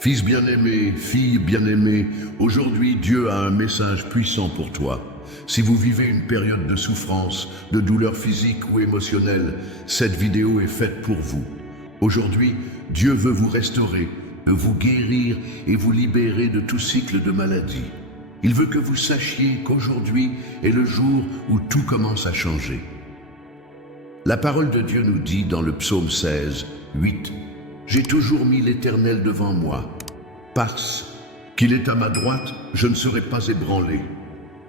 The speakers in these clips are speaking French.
Fils bien-aimé, fille bien-aimée, aujourd'hui Dieu a un message puissant pour toi. Si vous vivez une période de souffrance, de douleur physique ou émotionnelle, cette vidéo est faite pour vous. Aujourd'hui, Dieu veut vous restaurer, vous guérir et vous libérer de tout cycle de maladie. Il veut que vous sachiez qu'aujourd'hui est le jour où tout commence à changer. La parole de Dieu nous dit dans le psaume 16, 8, « J'ai toujours mis l'Éternel devant moi. Parce qu'il est à ma droite, je ne serai pas ébranlé. »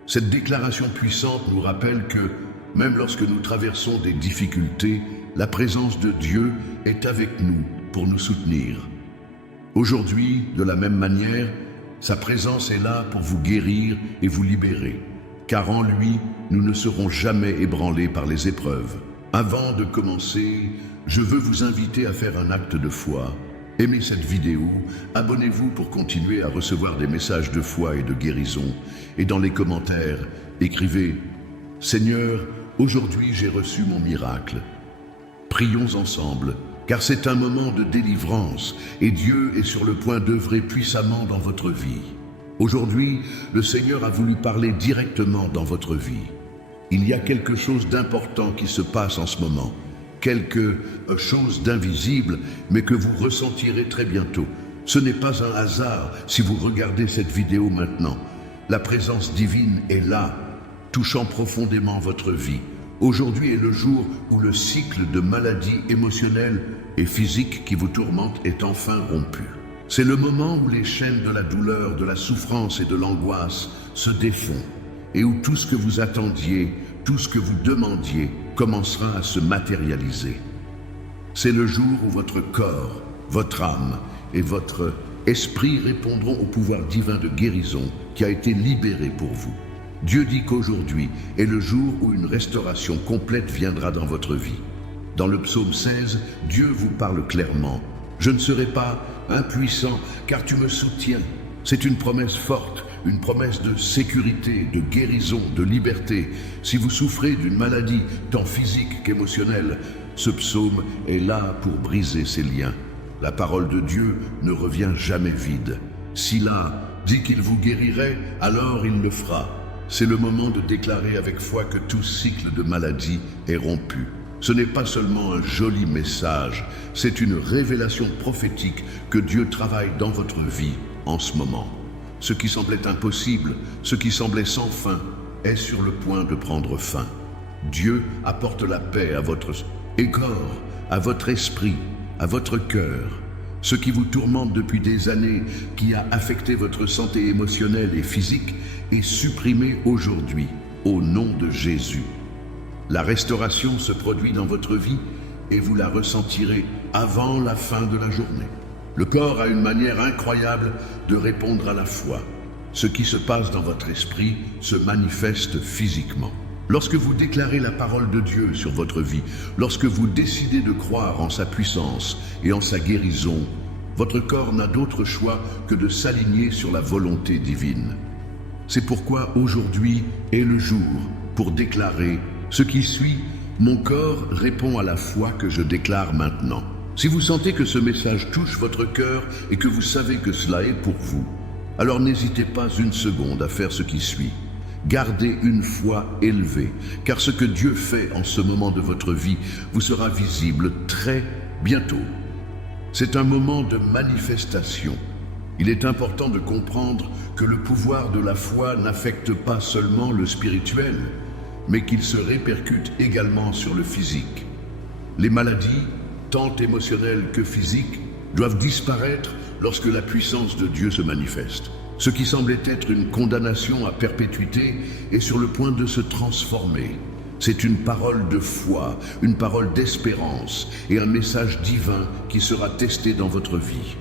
Cette déclaration puissante nous rappelle que, même lorsque nous traversons des difficultés, la présence de Dieu est avec nous pour nous soutenir. Aujourd'hui, de la même manière, sa présence est là pour vous guérir et vous libérer, car en lui, nous ne serons jamais ébranlés par les épreuves. Avant de commencer, je veux vous inviter à faire un acte de foi. Aimez cette vidéo, abonnez-vous pour continuer à recevoir des messages de foi et de guérison. Et dans les commentaires, écrivez « Seigneur, aujourd'hui j'ai reçu mon miracle ». Prions ensemble, car c'est un moment de délivrance et Dieu est sur le point d'œuvrer puissamment dans votre vie. Aujourd'hui, le Seigneur a voulu parler directement dans votre vie. Il y a quelque chose d'important qui se passe en ce moment, quelque chose d'invisible, mais que vous ressentirez très bientôt. Ce n'est pas un hasard si vous regardez cette vidéo maintenant. La présence divine est là, touchant profondément votre vie. Aujourd'hui est le jour où le cycle de maladies émotionnelles et physiques qui vous tourmentent est enfin rompu. C'est le moment où les chaînes de la douleur, de la souffrance et de l'angoisse se défont et où tout ce que vous attendiez, tout ce que vous demandiez commencera à se matérialiser. C'est le jour où votre corps, votre âme et votre esprit répondront au pouvoir divin de guérison qui a été libéré pour vous. Dieu dit qu'aujourd'hui est le jour où une restauration complète viendra dans votre vie. Dans le psaume 16, Dieu vous parle clairement. « Je ne serai pas impuissant car tu me soutiens ». C'est une promesse forte, une promesse de sécurité, de guérison, de liberté. Si vous souffrez d'une maladie tant physique qu'émotionnelle, ce psaume est là pour briser ces liens. La parole de Dieu ne revient jamais vide. S'il a dit qu'il vous guérirait, alors il le fera. C'est le moment de déclarer avec foi que tout cycle de maladie est rompu. Ce n'est pas seulement un joli message, c'est une révélation prophétique que Dieu travaille dans votre vie en ce moment. Ce qui semblait impossible, ce qui semblait sans fin, est sur le point de prendre fin. Dieu apporte la paix à votre corps, à votre esprit, à votre cœur. Ce qui vous tourmente depuis des années, qui a affecté votre santé émotionnelle et physique, est supprimé aujourd'hui, au nom de Jésus. La restauration se produit dans votre vie et vous la ressentirez avant la fin de la journée. Le corps a une manière incroyable de répondre à la foi. Ce qui se passe dans votre esprit se manifeste physiquement. Lorsque vous déclarez la parole de Dieu sur votre vie, lorsque vous décidez de croire en sa puissance et en sa guérison, votre corps n'a d'autre choix que de s'aligner sur la volonté divine. C'est pourquoi aujourd'hui est le jour pour déclarer ce qui suit. Mon corps répond à la foi que je déclare maintenant. Si vous sentez que ce message touche votre cœur et que vous savez que cela est pour vous, alors n'hésitez pas une seconde à faire ce qui suit. Gardez une foi élevée, car ce que Dieu fait en ce moment de votre vie vous sera visible très bientôt. C'est un moment de manifestation. Il est important de comprendre que le pouvoir de la foi n'affecte pas seulement le spirituel, mais qu'il se répercute également sur le physique. Les maladies, tant émotionnelles que physiques, doivent disparaître lorsque la puissance de Dieu se manifeste. Ce qui semblait être une condamnation à perpétuité est sur le point de se transformer. C'est une parole de foi, une parole d'espérance et un message divin qui sera testé dans votre vie.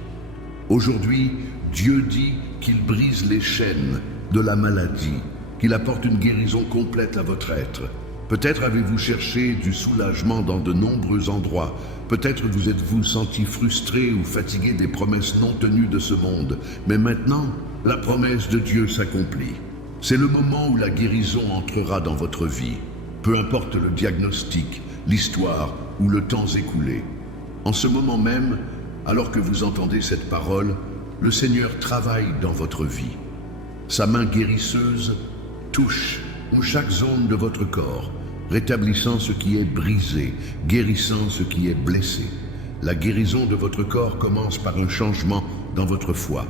Aujourd'hui, Dieu dit qu'il brise les chaînes de la maladie, qu'il apporte une guérison complète à votre être. Peut-être avez-vous cherché du soulagement dans de nombreux endroits. Peut-être vous êtes-vous senti frustré ou fatigué des promesses non tenues de ce monde. Mais maintenant, la promesse de Dieu s'accomplit. C'est le moment où la guérison entrera dans votre vie. Peu importe le diagnostic, l'histoire ou le temps écoulé. En ce moment même, alors que vous entendez cette parole, le Seigneur travaille dans votre vie. Sa main guérisseuse touche chaque zone de votre corps, rétablissant ce qui est brisé, guérissant ce qui est blessé. La guérison de votre corps commence par un changement dans votre foi.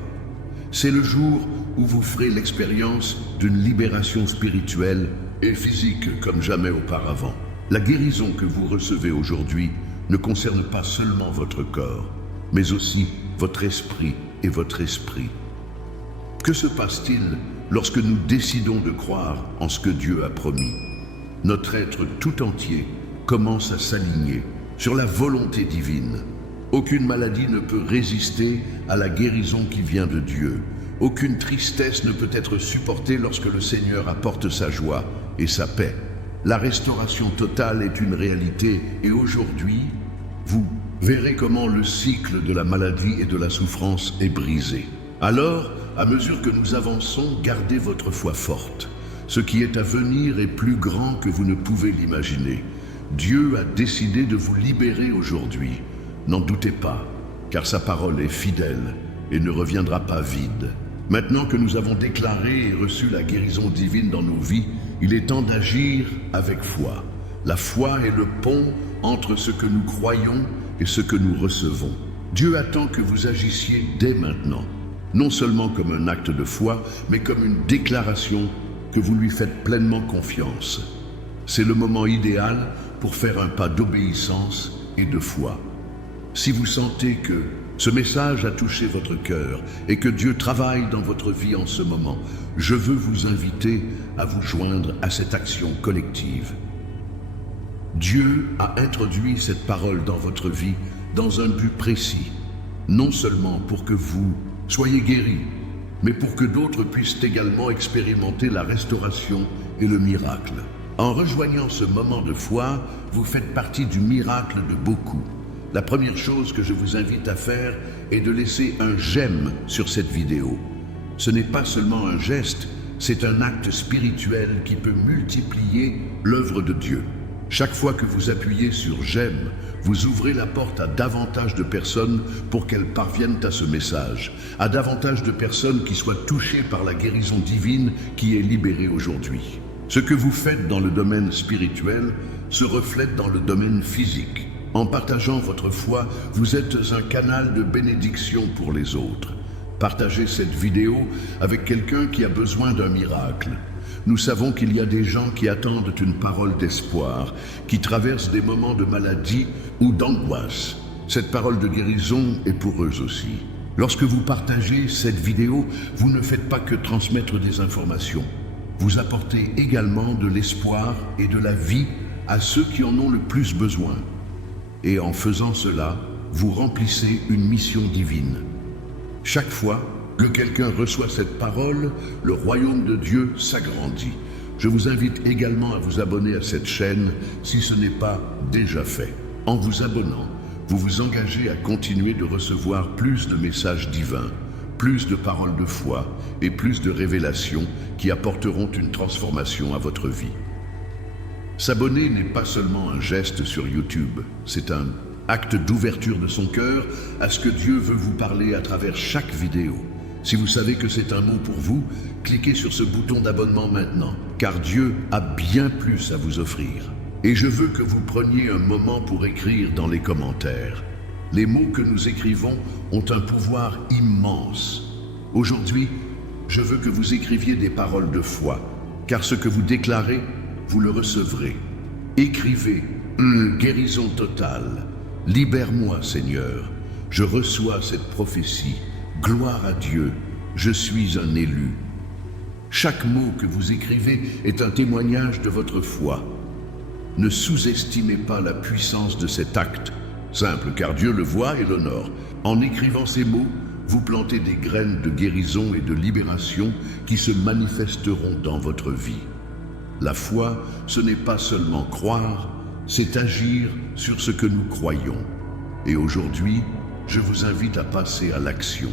C'est le jour où vous ferez l'expérience d'une libération spirituelle et physique comme jamais auparavant. La guérison que vous recevez aujourd'hui ne concerne pas seulement votre corps, mais aussi votre esprit et votre esprit. Que se passe-t-il lorsque nous décidons de croire en ce que Dieu a promis? Notre être tout entier commence à s'aligner sur la volonté divine. Aucune maladie ne peut résister à la guérison qui vient de Dieu. Aucune tristesse ne peut être supportée lorsque le Seigneur apporte sa joie et sa paix. La restauration totale est une réalité et aujourd'hui, vous verrez comment le cycle de la maladie et de la souffrance est brisé. Alors, à mesure que nous avançons, gardez votre foi forte. Ce qui est à venir est plus grand que vous ne pouvez l'imaginer. Dieu a décidé de vous libérer aujourd'hui. N'en doutez pas, car sa parole est fidèle et ne reviendra pas vide. Maintenant que nous avons déclaré et reçu la guérison divine dans nos vies, il est temps d'agir avec foi. La foi est le pont entre ce que nous croyons et ce que nous recevons. Dieu attend que vous agissiez dès maintenant, non seulement comme un acte de foi, mais comme une déclaration que vous lui faites pleinement confiance. C'est le moment idéal pour faire un pas d'obéissance et de foi. Si vous sentez que ce message a touché votre cœur et que Dieu travaille dans votre vie en ce moment, je veux vous inviter à vous joindre à cette action collective. Dieu a introduit cette parole dans votre vie dans un but précis, non seulement pour que vous soyez guéris, mais pour que d'autres puissent également expérimenter la restauration et le miracle. En rejoignant ce moment de foi, vous faites partie du miracle de beaucoup. La première chose que je vous invite à faire est de laisser un j'aime sur cette vidéo. Ce n'est pas seulement un geste, c'est un acte spirituel qui peut multiplier l'œuvre de Dieu. Chaque fois que vous appuyez sur j'aime, vous ouvrez la porte à davantage de personnes pour qu'elles parviennent à ce message, à davantage de personnes qui soient touchées par la guérison divine qui est libérée aujourd'hui. Ce que vous faites dans le domaine spirituel se reflète dans le domaine physique. En partageant votre foi, vous êtes un canal de bénédiction pour les autres. Partagez cette vidéo avec quelqu'un qui a besoin d'un miracle. Nous savons qu'il y a des gens qui attendent une parole d'espoir, qui traversent des moments de maladie ou d'angoisse. Cette parole de guérison est pour eux aussi. Lorsque vous partagez cette vidéo, vous ne faites pas que transmettre des informations. Vous apportez également de l'espoir et de la vie à ceux qui en ont le plus besoin. Et en faisant cela, vous remplissez une mission divine. Chaque fois que quelqu'un reçoit cette parole, le royaume de Dieu s'agrandit. Je vous invite également à vous abonner à cette chaîne si ce n'est pas déjà fait. En vous abonnant, vous vous engagez à continuer de recevoir plus de messages divins, plus de paroles de foi et plus de révélations qui apporteront une transformation à votre vie. S'abonner n'est pas seulement un geste sur YouTube, c'est un acte d'ouverture de son cœur à ce que Dieu veut vous parler à travers chaque vidéo. Si vous savez que c'est un mot pour vous, cliquez sur ce bouton d'abonnement maintenant, car Dieu a bien plus à vous offrir. Et je veux que vous preniez un moment pour écrire dans les commentaires. Les mots que nous écrivons ont un pouvoir immense. Aujourd'hui, je veux que vous écriviez des paroles de foi, car ce que vous déclarez, vous le recevrez. Écrivez une guérison totale. Libère-moi, Seigneur. Je reçois cette prophétie. Gloire à Dieu. Je suis un élu. Chaque mot que vous écrivez est un témoignage de votre foi. Ne sous-estimez pas la puissance de cet acte, simple car Dieu le voit et l'honore. En écrivant ces mots, vous plantez des graines de guérison et de libération qui se manifesteront dans votre vie. La foi, ce n'est pas seulement croire, c'est agir sur ce que nous croyons. Et aujourd'hui, je vous invite à passer à l'action.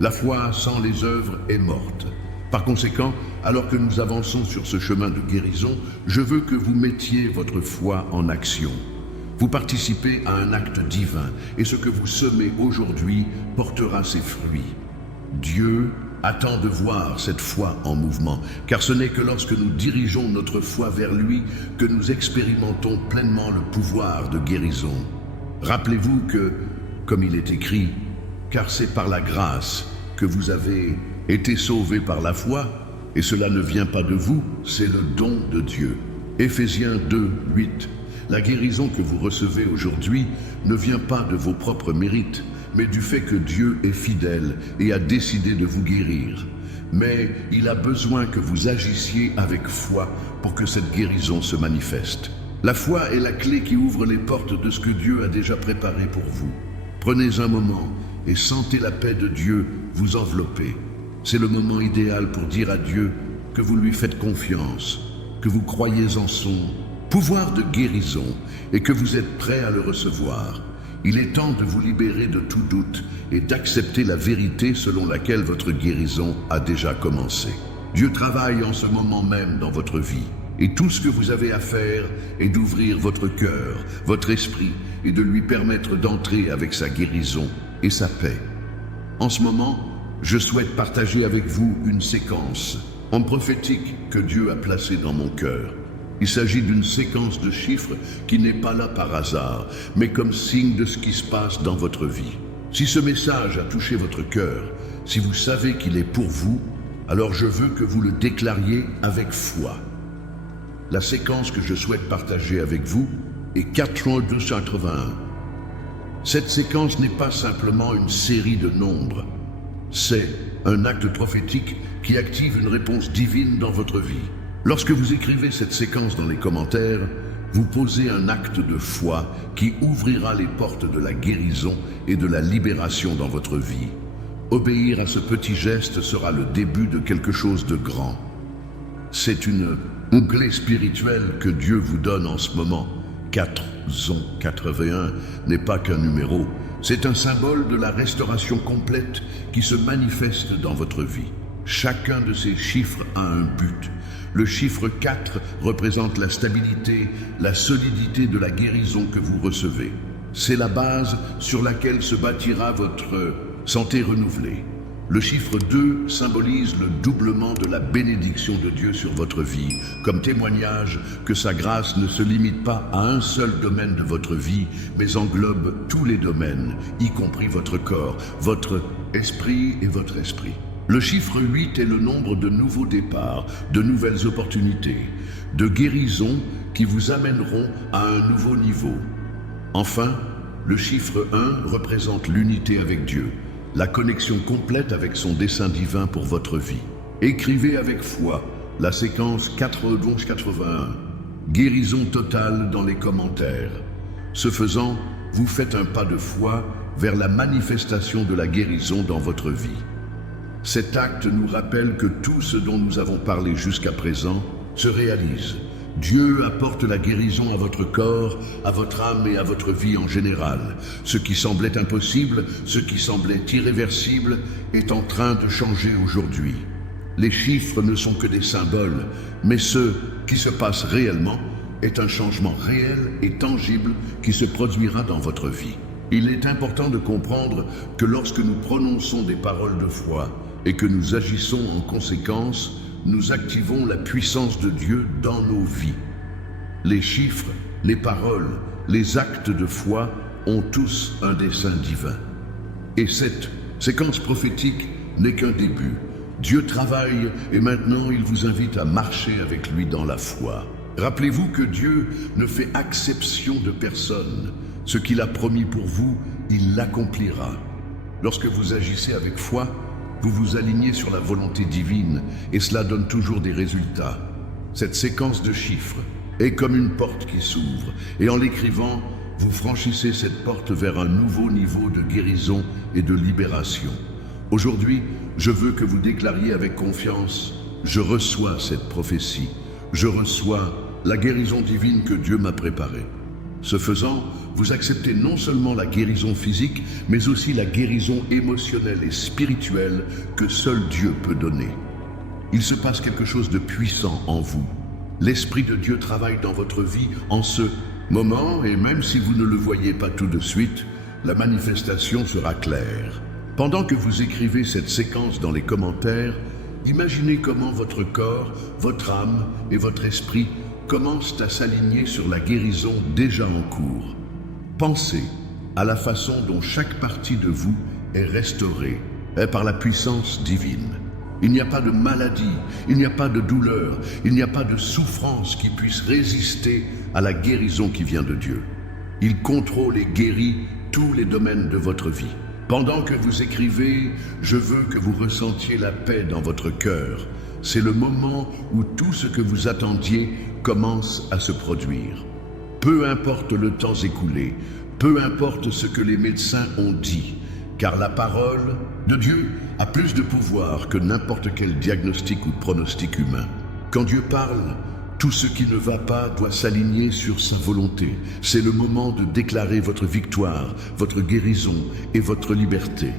La foi sans les œuvres est morte. Par conséquent, alors que nous avançons sur ce chemin de guérison, je veux que vous mettiez votre foi en action. Vous participez à un acte divin et ce que vous semez aujourd'hui portera ses fruits. Dieu attend de voir cette foi en mouvement, car ce n'est que lorsque nous dirigeons notre foi vers lui que nous expérimentons pleinement le pouvoir de guérison. Rappelez-vous que, comme il est écrit, car c'est par la grâce que vous avez été sauvés par la foi, et cela ne vient pas de vous, c'est le don de Dieu. Éphésiens 2, 8. La guérison que vous recevez aujourd'hui ne vient pas de vos propres mérites, mais du fait que Dieu est fidèle et a décidé de vous guérir. Mais il a besoin que vous agissiez avec foi pour que cette guérison se manifeste. La foi est la clé qui ouvre les portes de ce que Dieu a déjà préparé pour vous. Prenez un moment et sentez la paix de Dieu vous envelopper. C'est le moment idéal pour dire à Dieu que vous lui faites confiance, que vous croyez en son pouvoir de guérison et que vous êtes prêt à le recevoir. Il est temps de vous libérer de tout doute et d'accepter la vérité selon laquelle votre guérison a déjà commencé. Dieu travaille en ce moment même dans votre vie. Et tout ce que vous avez à faire est d'ouvrir votre cœur, votre esprit et de lui permettre d'entrer avec sa guérison et sa paix. En ce moment, je souhaite partager avec vous une séquence en prophétique que Dieu a placée dans mon cœur. Il s'agit d'une séquence de chiffres qui n'est pas là par hasard, mais comme signe de ce qui se passe dans votre vie. Si ce message a touché votre cœur, si vous savez qu'il est pour vous, alors je veux que vous le déclariez avec foi. La séquence que je souhaite partager avec vous est 4281. Cette séquence n'est pas simplement une série de nombres, c'est un acte prophétique qui active une réponse divine dans votre vie. Lorsque vous écrivez cette séquence dans les commentaires, vous posez un acte de foi qui ouvrira les portes de la guérison et de la libération dans votre vie. Obéir à ce petit geste sera le début de quelque chose de grand. C'est une clé spirituelle que Dieu vous donne en ce moment. 481 n'est pas qu'un numéro, c'est un symbole de la restauration complète qui se manifeste dans votre vie. Chacun de ces chiffres a un but. Le chiffre 4 représente la stabilité, la solidité de la guérison que vous recevez. C'est la base sur laquelle se bâtira votre santé renouvelée. Le chiffre 2 symbolise le doublement de la bénédiction de Dieu sur votre vie, comme témoignage que sa grâce ne se limite pas à un seul domaine de votre vie, mais englobe tous les domaines, y compris votre corps, votre esprit et votre esprit. Le chiffre 8 est le nombre de nouveaux départs, de nouvelles opportunités, de guérisons qui vous amèneront à un nouveau niveau. Enfin, le chiffre 1 représente l'unité avec Dieu, la connexion complète avec son dessein divin pour votre vie. Écrivez avec foi la séquence 4-11-81, guérison totale dans les commentaires. Ce faisant, vous faites un pas de foi vers la manifestation de la guérison dans votre vie. Cet acte nous rappelle que tout ce dont nous avons parlé jusqu'à présent se réalise. Dieu apporte la guérison à votre corps, à votre âme et à votre vie en général. Ce qui semblait impossible, ce qui semblait irréversible, est en train de changer aujourd'hui. Les chiffres ne sont que des symboles, mais ce qui se passe réellement est un changement réel et tangible qui se produira dans votre vie. Il est important de comprendre que lorsque nous prononçons des paroles de foi et que nous agissons en conséquence, nous activons la puissance de Dieu dans nos vies. Les chiffres, les paroles, les actes de foi ont tous un dessein divin. Et cette séquence prophétique n'est qu'un début. Dieu travaille et maintenant il vous invite à marcher avec lui dans la foi. Rappelez-vous que Dieu ne fait exception de personne. Ce qu'il a promis pour vous, il l'accomplira. Lorsque vous agissez avec foi, vous vous alignez sur la volonté divine et cela donne toujours des résultats. Cette séquence de chiffres est comme une porte qui s'ouvre et en l'écrivant, vous franchissez cette porte vers un nouveau niveau de guérison et de libération. Aujourd'hui, je veux que vous déclariez avec confiance « Je reçois cette prophétie, je reçois la guérison divine que Dieu m'a préparée ». Ce faisant, vous acceptez non seulement la guérison physique, mais aussi la guérison émotionnelle et spirituelle que seul Dieu peut donner. Il se passe quelque chose de puissant en vous. L'Esprit de Dieu travaille dans votre vie en ce moment, et même si vous ne le voyez pas tout de suite, la manifestation sera claire. Pendant que vous écrivez cette séquence dans les commentaires, imaginez comment votre corps, votre âme et votre esprit commencent à s'aligner sur la guérison déjà en cours. Pensez à la façon dont chaque partie de vous est restaurée par la puissance divine. Il n'y a pas de maladie, il n'y a pas de douleur, il n'y a pas de souffrance qui puisse résister à la guérison qui vient de Dieu. Il contrôle et guérit tous les domaines de votre vie. Pendant que vous écrivez, je veux que vous ressentiez la paix dans votre cœur. C'est le moment où tout ce que vous attendiez commence à se produire. Peu importe le temps écoulé, peu importe ce que les médecins ont dit, car la parole de Dieu a plus de pouvoir que n'importe quel diagnostic ou pronostic humain. Quand Dieu parle, tout ce qui ne va pas doit s'aligner sur sa volonté. C'est le moment de déclarer votre victoire, votre guérison et votre liberté.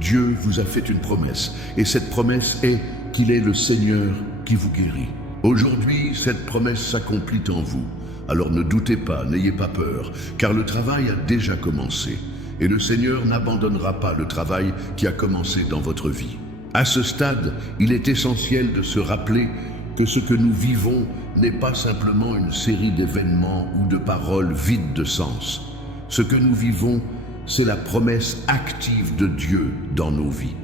Dieu vous a fait une promesse, et cette promesse est qu'il est le Seigneur qui vous guérit. Aujourd'hui, cette promesse s'accomplit en vous. Alors ne doutez pas, n'ayez pas peur, car le travail a déjà commencé. Et le Seigneur n'abandonnera pas le travail qui a commencé dans votre vie. À ce stade, il est essentiel de se rappeler que ce que nous vivons n'est pas simplement une série d'événements ou de paroles vides de sens. Ce que nous vivons, c'est la promesse active de Dieu dans nos vies.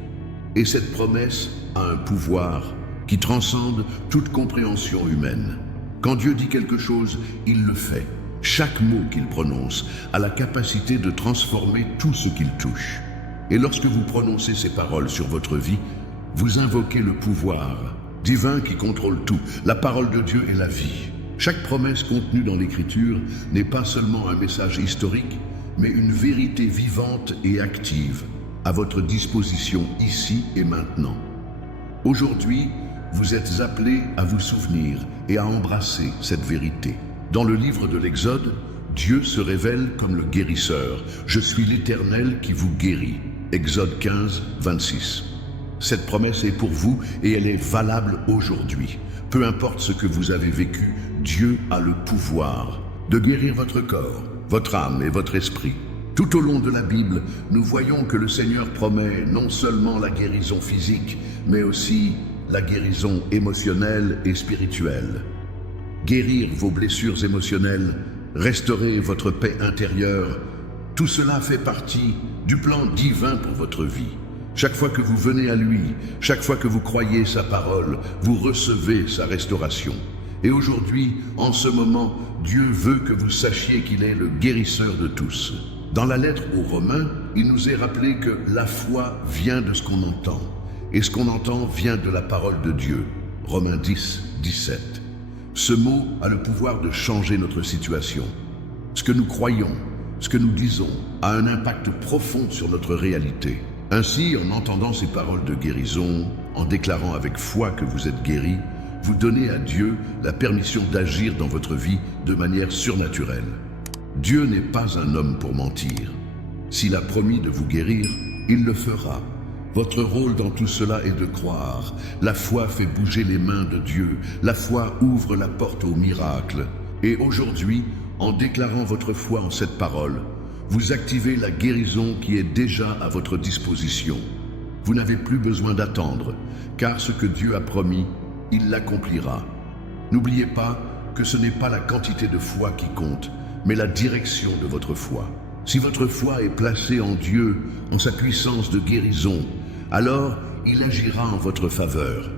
Et cette promesse a un pouvoir qui transcende toute compréhension humaine. Quand Dieu dit quelque chose, il le fait. Chaque mot qu'il prononce a la capacité de transformer tout ce qu'il touche. Et lorsque vous prononcez ces paroles sur votre vie, vous invoquez le pouvoir divin qui contrôle tout. La parole de Dieu est la vie. Chaque promesse contenue dans l'Écriture n'est pas seulement un message historique, mais une vérité vivante et active à votre disposition ici et maintenant. Aujourd'hui, vous êtes appelés à vous souvenir et à embrasser cette vérité. Dans le livre de l'Exode, Dieu se révèle comme le guérisseur. Je suis l'Éternel qui vous guérit. Exode 15, 26. Cette promesse est pour vous et elle est valable aujourd'hui. Peu importe ce que vous avez vécu, Dieu a le pouvoir de guérir votre corps, votre âme et votre esprit. Tout au long de la Bible, nous voyons que le Seigneur promet non seulement la guérison physique, mais aussi la guérison émotionnelle et spirituelle. Guérir vos blessures émotionnelles, restaurer votre paix intérieure, tout cela fait partie du plan divin pour votre vie. Chaque fois que vous venez à lui, chaque fois que vous croyez sa parole, vous recevez sa restauration. Et aujourd'hui, en ce moment, Dieu veut que vous sachiez qu'il est le guérisseur de tous. Dans la lettre aux Romains, il nous est rappelé que la foi vient de ce qu'on entend, et ce qu'on entend vient de la parole de Dieu. Romains 10, 17. Ce mot a le pouvoir de changer notre situation. Ce que nous croyons, ce que nous disons, a un impact profond sur notre réalité. Ainsi, en entendant ces paroles de guérison, en déclarant avec foi que vous êtes guéri, vous donnez à Dieu la permission d'agir dans votre vie de manière surnaturelle. Dieu n'est pas un homme pour mentir. S'il a promis de vous guérir, il le fera. Votre rôle dans tout cela est de croire. La foi fait bouger les mains de Dieu. La foi ouvre la porte au miracle. Et aujourd'hui, en déclarant votre foi en cette parole, vous activez la guérison qui est déjà à votre disposition. Vous n'avez plus besoin d'attendre, car ce que Dieu a promis, il l'accomplira. N'oubliez pas que ce n'est pas la quantité de foi qui compte, mais la direction de votre foi. Si votre foi est placée en Dieu, en sa puissance de guérison, alors il agira en votre faveur.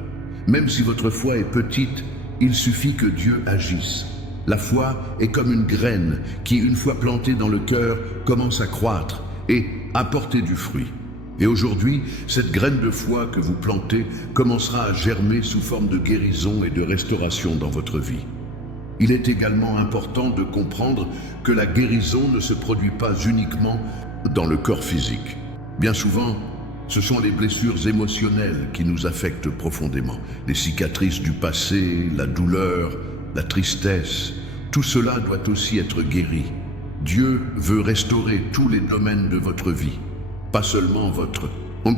Même si votre foi est petite, il suffit que Dieu agisse. La foi est comme une graine qui, une fois plantée dans le cœur, commence à croître et à porter du fruit. Et aujourd'hui, cette graine de foi que vous plantez commencera à germer sous forme de guérison et de restauration dans votre vie. Il est également important de comprendre que la guérison ne se produit pas uniquement dans le corps physique. Bien souvent, ce sont les blessures émotionnelles qui nous affectent profondément. Les cicatrices du passé, la douleur, la tristesse, tout cela doit aussi être guéri. Dieu veut restaurer tous les domaines de votre vie, pas seulement votre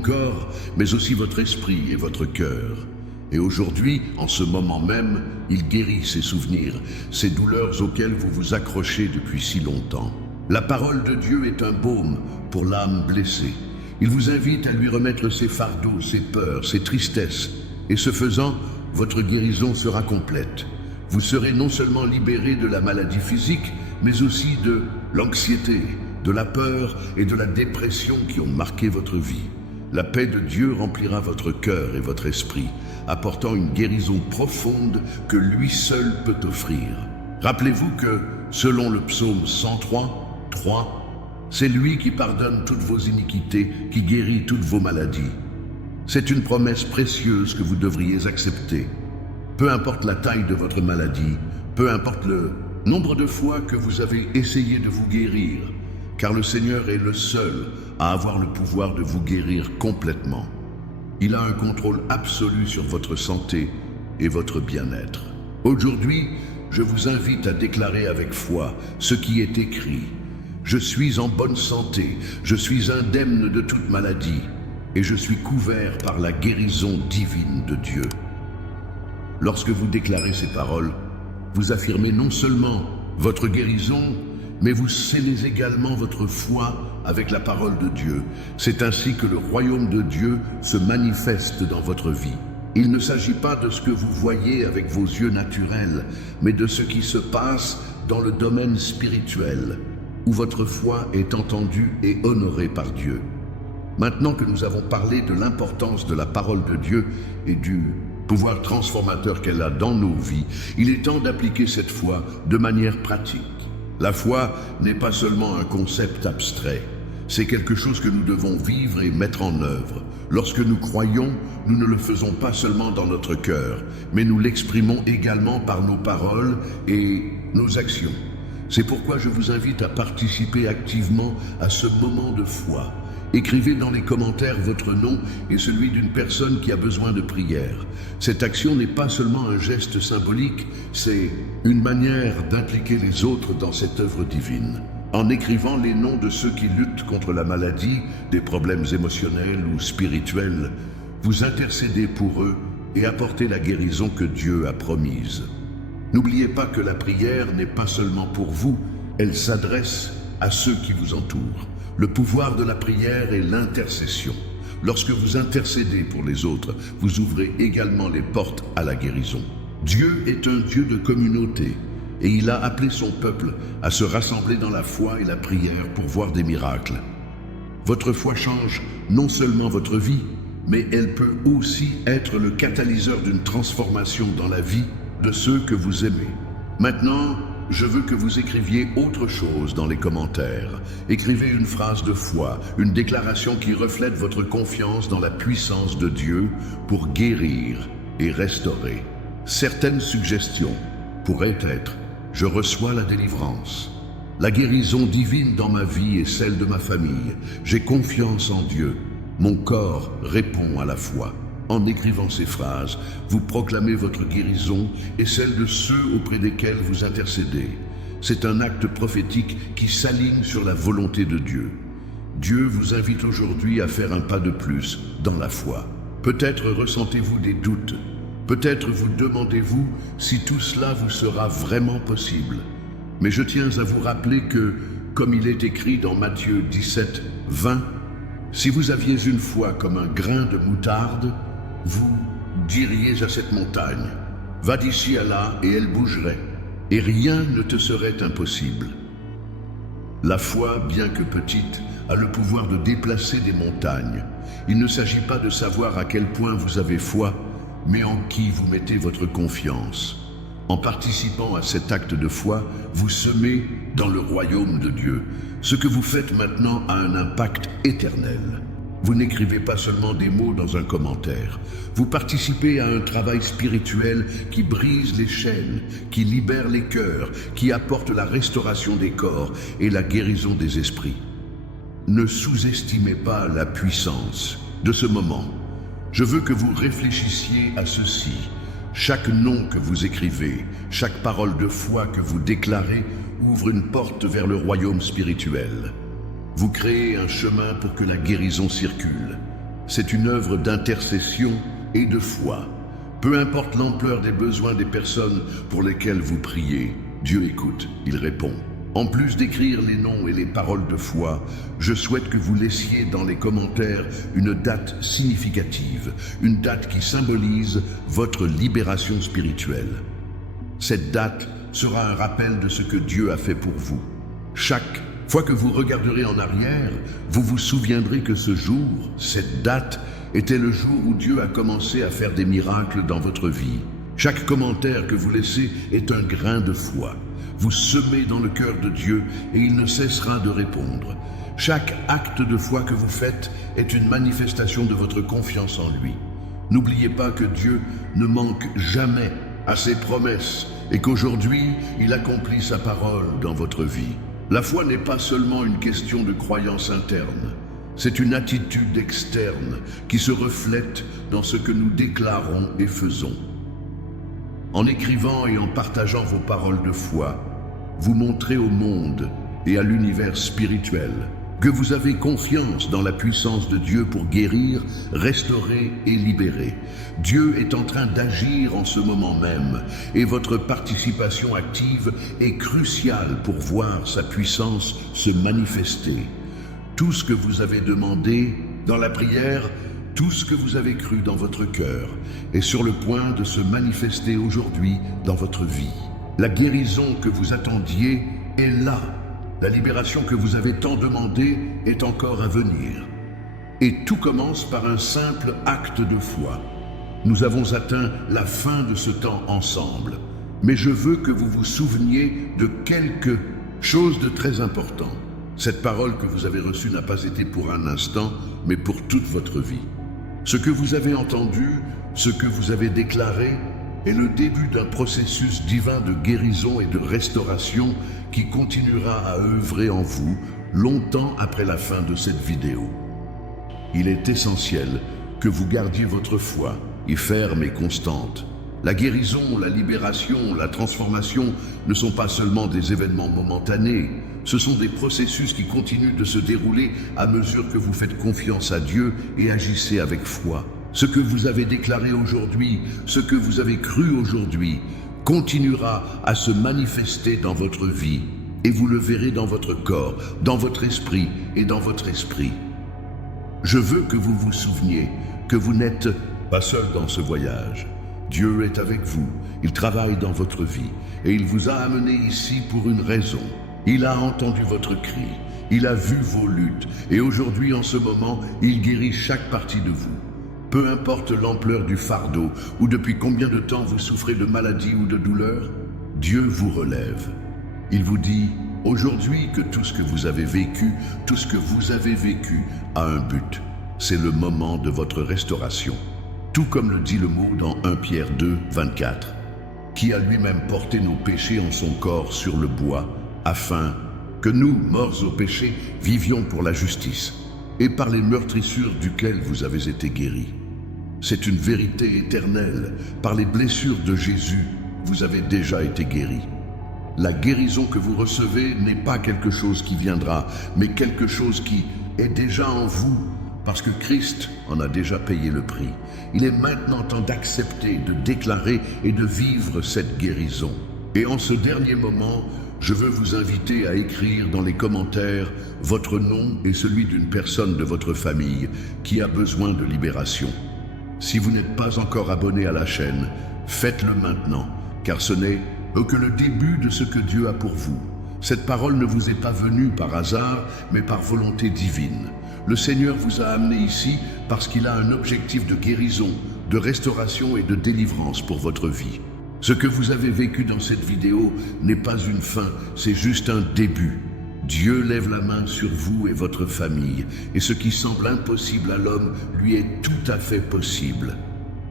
corps, mais aussi votre esprit et votre cœur. Et aujourd'hui, en ce moment même, il guérit ces souvenirs, ces douleurs auxquelles vous vous accrochez depuis si longtemps. La parole de Dieu est un baume pour l'âme blessée. Il vous invite à lui remettre ses fardeaux, ses peurs, ses tristesses, et ce faisant, votre guérison sera complète. Vous serez non seulement libéré de la maladie physique, mais aussi de l'anxiété, de la peur et de la dépression qui ont marqué votre vie. La paix de Dieu remplira votre cœur et votre esprit, apportant une guérison profonde que lui seul peut offrir. Rappelez-vous que, selon le psaume 103, 3, c'est lui qui pardonne toutes vos iniquités, qui guérit toutes vos maladies. C'est une promesse précieuse que vous devriez accepter. Peu importe la taille de votre maladie, peu importe le nombre de fois que vous avez essayé de vous guérir, car le Seigneur est le seul à avoir le pouvoir de vous guérir complètement. Il a un contrôle absolu sur votre santé et votre bien-être. Aujourd'hui, je vous invite à déclarer avec foi ce qui est écrit. Je suis en bonne santé, je suis indemne de toute maladie, et je suis couvert par la guérison divine de Dieu. Lorsque vous déclarez ces paroles, vous affirmez non seulement votre guérison, mais vous scellez également votre foi avec la parole de Dieu. C'est ainsi que le royaume de Dieu se manifeste dans votre vie. Il ne s'agit pas de ce que vous voyez avec vos yeux naturels, mais de ce qui se passe dans le domaine spirituel, où votre foi est entendue et honorée par Dieu. Maintenant que nous avons parlé de l'importance de la parole de Dieu et du pouvoir transformateur qu'elle a dans nos vies, il est temps d'appliquer cette foi de manière pratique. La foi n'est pas seulement un concept abstrait, c'est quelque chose que nous devons vivre et mettre en œuvre. Lorsque nous croyons, nous ne le faisons pas seulement dans notre cœur, mais nous l'exprimons également par nos paroles et nos actions. C'est pourquoi je vous invite à participer activement à ce moment de foi. Écrivez dans les commentaires votre nom et celui d'une personne qui a besoin de prière. Cette action n'est pas seulement un geste symbolique, c'est une manière d'impliquer les autres dans cette œuvre divine. En écrivant les noms de ceux qui luttent contre la maladie, des problèmes émotionnels ou spirituels, vous intercédez pour eux et apportez la guérison que Dieu a promise. N'oubliez pas que la prière n'est pas seulement pour vous, elle s'adresse à ceux qui vous entourent. Le pouvoir de la prière est l'intercession. Lorsque vous intercédez pour les autres, vous ouvrez également les portes à la guérison. Dieu est un Dieu de communauté et il a appelé son peuple à se rassembler dans la foi et la prière pour voir des miracles. Votre foi change non seulement votre vie, mais elle peut aussi être le catalyseur d'une transformation dans la vie de ceux que vous aimez. Maintenant, je veux que vous écriviez autre chose dans les commentaires. Écrivez une phrase de foi, une déclaration qui reflète votre confiance dans la puissance de Dieu pour guérir et restaurer. Certaines suggestions pourraient être « Je reçois la délivrance »,« La guérison divine dans ma vie et celle de ma famille. J'ai confiance en Dieu. Mon corps répond à la foi ». En écrivant ces phrases, vous proclamez votre guérison et celle de ceux auprès desquels vous intercédez. C'est un acte prophétique qui s'aligne sur la volonté de Dieu. Dieu vous invite aujourd'hui à faire un pas de plus dans la foi. Peut-être ressentez-vous des doutes. Peut-être vous demandez-vous si tout cela vous sera vraiment possible. Mais je tiens à vous rappeler que, comme il est écrit dans Matthieu 17, 20, « Si vous aviez une foi comme un grain de moutarde, vous diriez à cette montagne, « Va d'ici à là » et elle bougerait, et rien ne te serait impossible. La foi, bien que petite, a le pouvoir de déplacer des montagnes. Il ne s'agit pas de savoir à quel point vous avez foi, mais en qui vous mettez votre confiance. En participant à cet acte de foi, vous semez dans le royaume de Dieu. Ce que vous faites maintenant a un impact éternel. Vous n'écrivez pas seulement des mots dans un commentaire. Vous participez à un travail spirituel qui brise les chaînes, qui libère les cœurs, qui apporte la restauration des corps et la guérison des esprits. Ne sous-estimez pas la puissance de ce moment. Je veux que vous réfléchissiez à ceci. Chaque nom que vous écrivez, chaque parole de foi que vous déclarez ouvre une porte vers le royaume spirituel. Vous créez un chemin pour que la guérison circule. C'est une œuvre d'intercession et de foi. Peu importe l'ampleur des besoins des personnes pour lesquelles vous priez, Dieu écoute, il répond. En plus d'écrire les noms et les paroles de foi, je souhaite que vous laissiez dans les commentaires une date significative, une date qui symbolise votre libération spirituelle. Cette date sera un rappel de ce que Dieu a fait pour vous. Chaque fois que vous regarderez en arrière, vous vous souviendrez que ce jour, cette date, était le jour où Dieu a commencé à faire des miracles dans votre vie. Chaque commentaire que vous laissez est un grain de foi. Vous semez dans le cœur de Dieu et il ne cessera de répondre. Chaque acte de foi que vous faites est une manifestation de votre confiance en lui. N'oubliez pas que Dieu ne manque jamais à ses promesses et qu'aujourd'hui, il accomplit sa parole dans votre vie. La foi n'est pas seulement une question de croyance interne, c'est une attitude externe qui se reflète dans ce que nous déclarons et faisons. En écrivant et en partageant vos paroles de foi, vous montrez au monde et à l'univers spirituel que vous avez confiance dans la puissance de Dieu pour guérir, restaurer et libérer. Dieu est en train d'agir en ce moment même et votre participation active est cruciale pour voir sa puissance se manifester. Tout ce que vous avez demandé dans la prière, tout ce que vous avez cru dans votre cœur est sur le point de se manifester aujourd'hui dans votre vie. La guérison que vous attendiez est là. La libération que vous avez tant demandée est encore à venir. Et tout commence par un simple acte de foi. Nous avons atteint la fin de ce temps ensemble. Mais je veux que vous vous souveniez de quelque chose de très important. Cette parole que vous avez reçue n'a pas été pour un instant, mais pour toute votre vie. Ce que vous avez entendu, ce que vous avez déclaré, est le début d'un processus divin de guérison et de restauration qui continuera à œuvrer en vous longtemps après la fin de cette vidéo. Il est essentiel que vous gardiez votre foi, ferme et constante. La guérison, la libération, la transformation ne sont pas seulement des événements momentanés, ce sont des processus qui continuent de se dérouler à mesure que vous faites confiance à Dieu et agissez avec foi. Ce que vous avez déclaré aujourd'hui, ce que vous avez cru aujourd'hui, continuera à se manifester dans votre vie et vous le verrez dans votre corps, dans votre esprit et dans votre esprit. Je veux que vous vous souveniez que vous n'êtes pas seul dans ce voyage. Dieu est avec vous, il travaille dans votre vie et il vous a amené ici pour une raison. Il a entendu votre cri, il a vu vos luttes et aujourd'hui en ce moment, il guérit chaque partie de vous. Peu importe l'ampleur du fardeau ou depuis combien de temps vous souffrez de maladie ou de douleur, Dieu vous relève. Il vous dit aujourd'hui que tout ce que vous avez vécu, tout ce que vous avez vécu a un but. C'est le moment de votre restauration. Tout comme le dit le mot dans 1 Pierre 2, 24, qui a lui-même porté nos péchés en son corps sur le bois, afin que nous, morts au péché, vivions pour la justice, et par les meurtrissures duquel vous avez été guéris. C'est une vérité éternelle. Par les blessures de Jésus, vous avez déjà été guéris. La guérison que vous recevez n'est pas quelque chose qui viendra, mais quelque chose qui est déjà en vous, parce que Christ en a déjà payé le prix. Il est maintenant temps d'accepter, de déclarer et de vivre cette guérison. Et en ce dernier moment, je veux vous inviter à écrire dans les commentaires votre nom et celui d'une personne de votre famille qui a besoin de libération. Si vous n'êtes pas encore abonné à la chaîne, faites-le maintenant, car ce n'est que le début de ce que Dieu a pour vous. Cette parole ne vous est pas venue par hasard, mais par volonté divine. Le Seigneur vous a amené ici parce qu'il a un objectif de guérison, de restauration et de délivrance pour votre vie. Ce que vous avez vécu dans cette vidéo n'est pas une fin, c'est juste un début. Dieu lève la main sur vous et votre famille, et ce qui semble impossible à l'homme lui est tout à fait possible.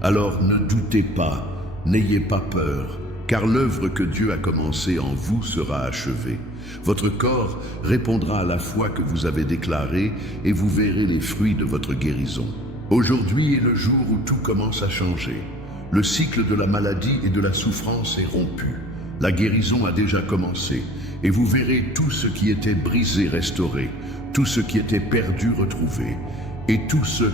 Alors ne doutez pas, n'ayez pas peur, car l'œuvre que Dieu a commencée en vous sera achevée. Votre corps répondra à la foi que vous avez déclarée et vous verrez les fruits de votre guérison. Aujourd'hui est le jour où tout commence à changer. Le cycle de la maladie et de la souffrance est rompu. La guérison a déjà commencé et vous verrez tout ce qui était brisé restauré, tout ce qui était perdu retrouvé et tout ce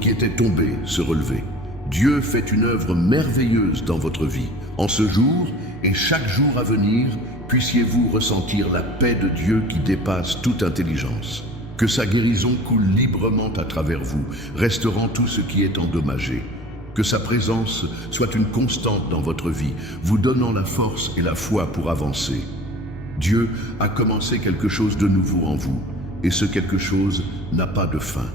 qui était tombé se relever. Dieu fait une œuvre merveilleuse dans votre vie, en ce jour et chaque jour à venir, puissiez-vous ressentir la paix de Dieu qui dépasse toute intelligence. Que sa guérison coule librement à travers vous, restaurant tout ce qui est endommagé. Que sa présence soit une constante dans votre vie, vous donnant la force et la foi pour avancer. Dieu a commencé quelque chose de nouveau en vous, et ce quelque chose n'a pas de fin.